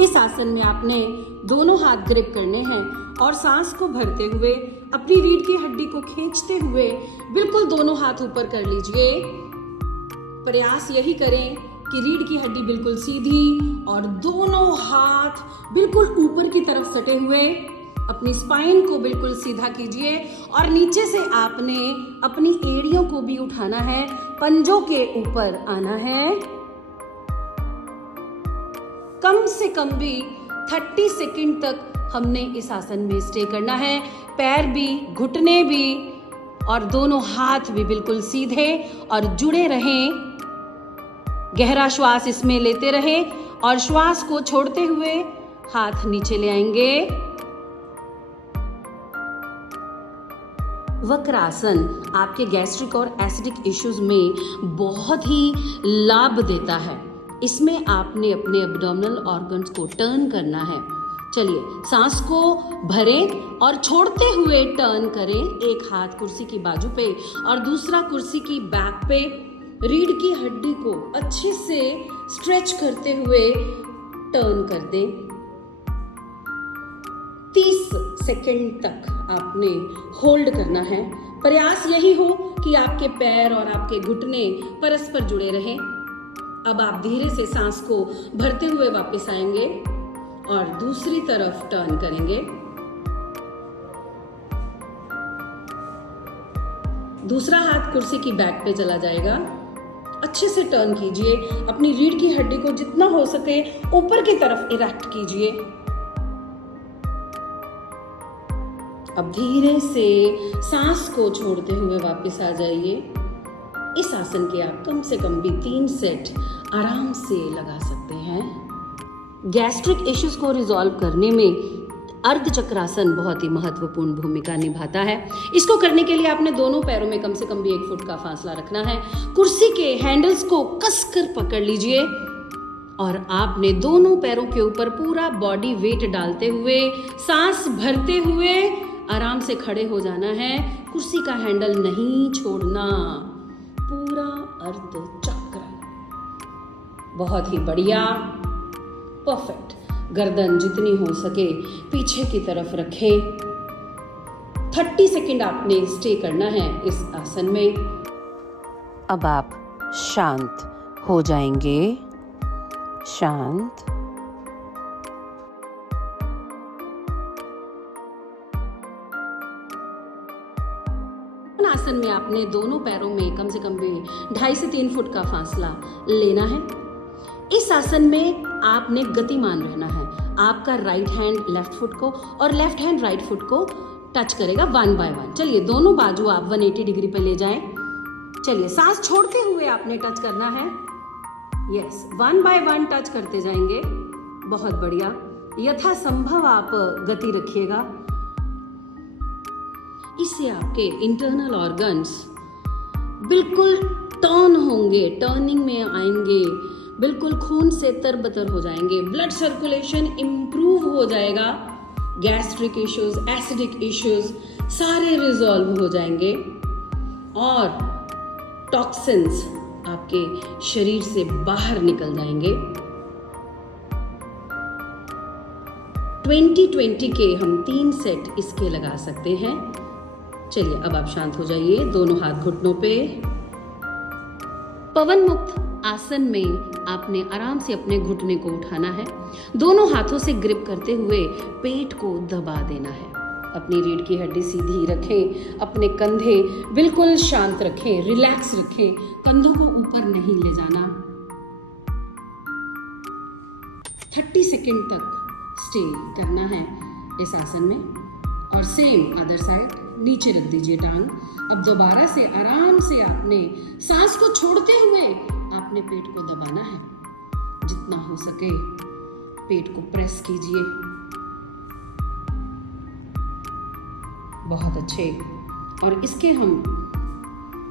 इस आसन में आपने दोनों हाथ ग्रिप करने हैं और सांस को भरते हुए अपनी रीढ़ की हड्डी को खींचते हुए बिल्कुल दोनों हाथ ऊपर कर लीजिए। प्रयास यही करें कि रीढ़ की हड्डी बिल्कुल सीधी और दोनों हाथ बिल्कुल ऊपर की तरफ सटे हुए। अपनी स्पाइन को बिल्कुल सीधा कीजिए और नीचे से आपने अपनी एड़ियों को भी उठाना है, पंजों के ऊपर आना है। कम से कम भी 30 सेकंड तक हमने इस आसन में स्टे करना है। पैर भी, घुटने भी और दोनों हाथ भी बिल्कुल सीधे और जुड़े रहें। गहरा श्वास इसमें लेते रहें और श्वास को छोड़ते हुए हाथ नीचे ले आएंगे। वक्रासन आपके गैस्ट्रिक और एसिडिक इश्यूज में बहुत ही लाभ देता है। इसमें आपने अपने एब्डोमिनल ऑर्गन्स को टर्न करना है। चलिए, सांस को भरें और छोड़ते हुए टर्न करें। एक हाथ कुर्सी की बाजू पे और दूसरा कुर्सी की बैक पे। रीढ़ की हड्डी को अच्छे से स्ट्रेच करते हुए टर्न कर दें। 30 सेकंड तक आपने होल्ड करना है। प्रयास यही हो कि आपके पैर और आपके घुटने परस्पर जुड़े रहें। अब आप धीरे से सांस को भरते हुए वापस आएंगे और दूसरी तरफ टर्न करेंगे। दूसरा हाथ कुर्सी की बैक पे चला जाएगा। अच्छे से टर्न कीजिए। अपनी रीढ़ की हड्डी को जितना हो सके ऊपर की तरफ इरेक्ट कीजिए। अब धीरे से सांस को छोड़ते हुए वापस आ जाइए। इस आसन के आप कम से कम भी 3 सेट आराम से लगा सकते हैं। गैस्ट्रिक इश्यूज को रिजॉल्व करने में अर्ध चक्रासन बहुत ही महत्वपूर्ण भूमिका निभाता है। इसको करने के लिए आपने दोनों पैरों में कम से कम भी 1 फुट का फासला रखना है। कुर्सी के हैंडल्स को कसकर पकड़ लीजिए और आपने दोनों पैरों के ऊपर पूरा बॉडी वेट डालते हुए सांस भरते हुए आराम से खड़े हो जाना है। कुर्सी का हैंडल नहीं छोड़ना। पूरा अर्ध चक्र। बहुत ही बढ़िया, परफेक्ट। गर्दन जितनी हो सके पीछे की तरफ रखें। 30 सेकंड आपने स्टे करना है इस आसन में। अब आप शांत हो जाएंगे। शांत। आसन में आपने दोनों पैरों में कम से कम भी 2.5 से 3 फुट का फासला लेना है। इस आसन में आपने गतिमान रहना है। आपका राइट हैंड लेफ्ट फुट को और लेफ्ट हैंड राइट फुट को टच करेगा 1 बाय 1। चलिए, दोनों बाजू आप 180 डिग्री पे ले जाएं। चलिए, सांस छोड़ते हुए आपने टच करना है। यस, 1 बाय 1 टच करते जाएंगे। बहुत बढ़िया। यथासंभव आप गति रखिएगा। इससे आपके इंटरनल ऑर्गन्स बिल्कुल टर्न होंगे, टर्निंग में आएंगे, बिल्कुल खून से तरबतर हो जाएंगे। ब्लड सर्कुलेशन इंप्रूव हो जाएगा। गैस्ट्रिक इश्यूज, एसिडिक इश्यूज सारे रिजॉल्व हो जाएंगे और टॉक्सिन्स आपके शरीर से बाहर निकल जाएंगे। 20-20 के हम 3 सेट इसके लगा सकते हैं। चलिए, अब आप शांत हो जाइए। दोनों हाथ घुटनों पे। पवन मुक्त आसन में आपने आराम से अपने घुटने को उठाना है। दोनों हाथों से ग्रिप करते हुए पेट को दबा देना है। अपनी रीढ़ की हड्डी सीधी रखें। अपने कंधे बिल्कुल शांत रखें, रिलैक्स रखें। कंधों को ऊपर नहीं ले जाना। 30 सेकंड तक स्टे करना है इस आसन में। और सेम अदर साइड, नीचे रख दीजिए टांग। अब दोबारा से आराम से आपने सांस को छोड़ते हुए आपने पेट को दबाना है। जितना हो सके पेट को प्रेस कीजिए। बहुत अच्छे। और इसके हम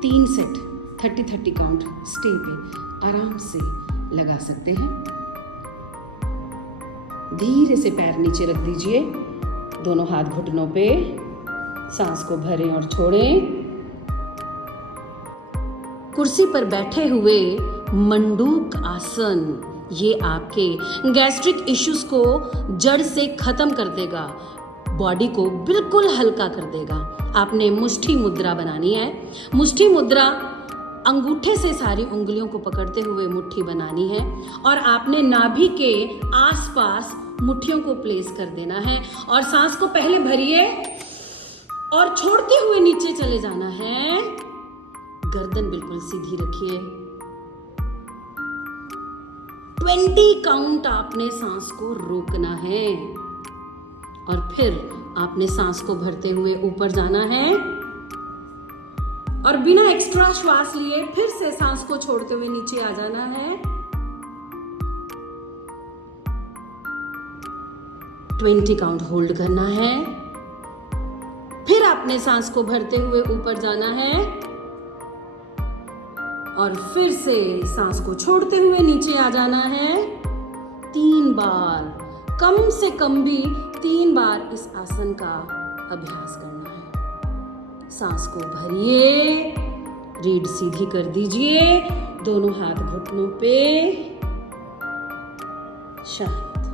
3 सेट 30-30 काउंट स्टे पे आराम से लगा सकते हैं। धीरे से पैर नीचे रख दीजिए। दोनों हाथ घुटनों पे। सांस को भरें और छोड़ें। कुर्सी पर बैठे हुए मंडूक आसन ये आपके गैस्ट्रिक इश्यूज को जड़ से खत्म कर देगा, बॉडी को बिल्कुल हल्का कर देगा। आपने मुष्टि मुद्रा बनानी है। मुष्टि मुद्रा अंगूठे से सारी उंगलियों को पकड़ते हुए मुट्ठी बनानी है और आपने नाभि के आसपास मुट्ठियों को प्लेस कर देना है और सांस को पहले भरिए और छोड़ते हुए नीचे चले जाना है। गर्दन बिल्कुल सीधी रखिए। 20 काउंट आपने सांस को रोकना है और फिर आपने सांस को भरते हुए ऊपर जाना है और बिना एक्स्ट्रा श्वास लिए फिर से सांस को छोड़ते हुए नीचे आ जाना है। 20 काउंट होल्ड करना है। फिर आपने सांस को भरते हुए ऊपर जाना है और फिर से सांस को छोड़ते हुए नीचे आ जाना है। 3 बार, कम से कम भी 3 बार इस आसन का अभ्यास करना है। सांस को भरिए, रीढ़ सीधी कर दीजिए, दोनों हाथ घुटनों पे, शांत।